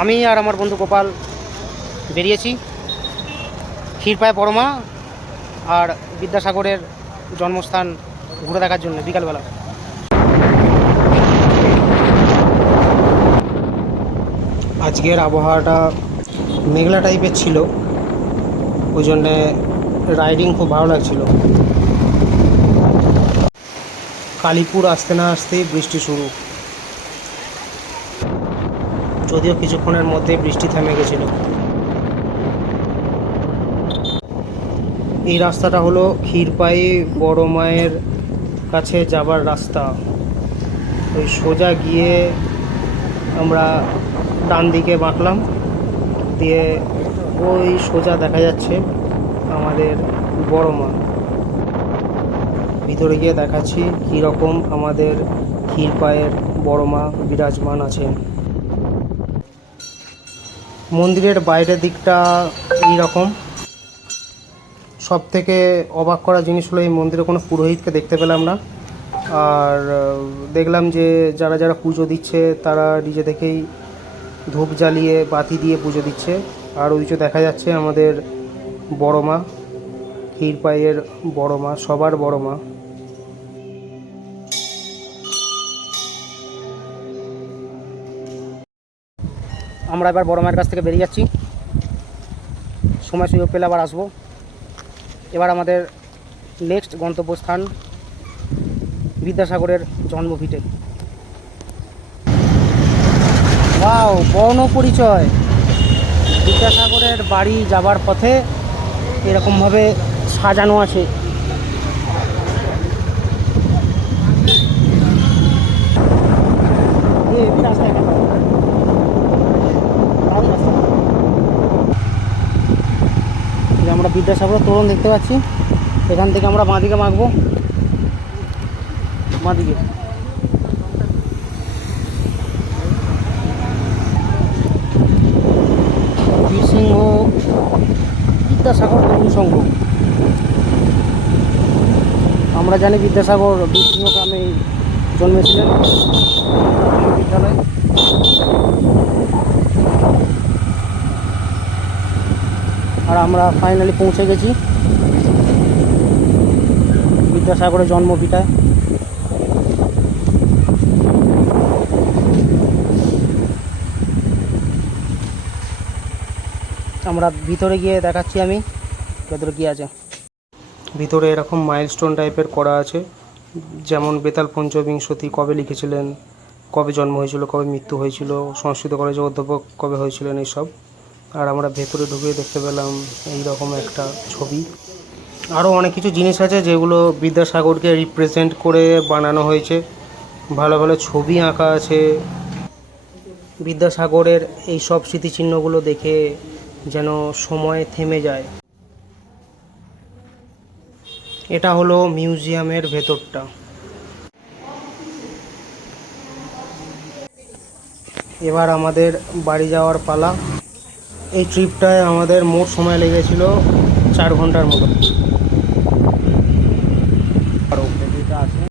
আমি আর আমার বন্ধু গোপাল বেরিয়েছি ক্ষীরপায়ে বড়মা আর বিদ্যাসাগরের জন্মস্থান ঘুরে দেখার জন্য বিকালবেলা। আজকের আবহাওয়াটা মেঘলা টাইপের ছিল, ওই জন্যে রাইডিং খুব ভালো লাগছিল। কালীপুর আসতে না আসতেই বৃষ্টি শুরু, যদিও কিছুক্ষণের মধ্যে বৃষ্টি থেমে গেছিল। এই রাস্তাটা হলো ক্ষীরপায়ে বড় মায়ের কাছে যাবার রাস্তা। ওই সোজা গিয়ে আমরা ডান দিকে বাঁকলাম, দিয়ে ওই সোজা দেখা যাচ্ছে আমাদের বড় মা। ভিতরে গিয়ে দেখাচ্ছি কীরকম আমাদের ক্ষীরপায়ের বড় মা বিরাজমান আছেন। মন্দিরের বাইরের দিকটা এইরকম। সব থেকে অবাক করা জিনিস হলো এই মন্দিরে কোনো পুরোহিতকে দেখতে পেলাম না। আর দেখলাম যে যারা যারা পুজো দিচ্ছে তারা নিজে থেকেই ধূপ জ্বালিয়ে বাতি দিয়ে পুজো দিচ্ছে। আর ওই যে দেখা যাচ্ছে আমাদের বড় মা, ক্ষীরপাইয়ের বড় মা, সবার বড় মা। আমরা এবার বড় মায়ের কাছ থেকে বেরিয়ে যাচ্ছি, সময় সুযোগ পেলে আবার আসবো। এবার আমাদের নেক্সট গন্তব্যস্থান বিদ্যাসাগরের জন্মভিটে। ওয়াও, বর্ণ পরিচয়। বিদ্যাসাগরের বাড়ি যাবার পথে এরকমভাবে সাজানো আছে। আমরা বিদ্যাসাগর তোরণ দেখতে পাচ্ছি, এখান থেকে আমরা বাঁদিকে মাখবো। বাঁদিকে বীরসিংহ বিদ্যাসাগর তরুণ সংঘ। আমরা জানি বিদ্যাসাগর বীরসিংহ গ্রামে জন্মেছিলেন, বিদ্যালয়। আর আমরা ফাইনালি পৌঁছে গেছি বিদ্যাসাগরের জন্মভিটায়। আমরা ভিতরে গিয়ে দেখাচ্ছি আমি ভেতরে কী আছে। ভিতরে এরকম মাইলস্টোন টাইপের করা আছে, যেমন বেতাল পঞ্চবিংশতি কবে লিখেছিলেন, কবে জন্ম হয়েছিল, কবে মৃত্যু হয়েছিল, সংস্কৃত কলেজে অধ্যাপক কবে হয়েছিলেন, এইসব। আর আমরা ভেতরে ঢুকে দেখতে পেলাম এইরকম একটা ছবি। আরও অনেক কিছু জিনিস আছে যেগুলো বিদ্যাসাগরকে রিপ্রেজেন্ট করে বানানো হয়েছে। ভালো ভালো ছবি আঁকা আছে। বিদ্যাসাগরের এই সব স্মৃতিচিহ্নগুলো দেখে যেন সময় থেমে যায়। এটা হলো মিউজিয়ামের ভেতরটা। এবার আমাদের বাড়ি যাওয়ার পালা। এই ট্রিপটায় আমাদের মোট সময় লেগেছিল 4 ঘন্টার মতো।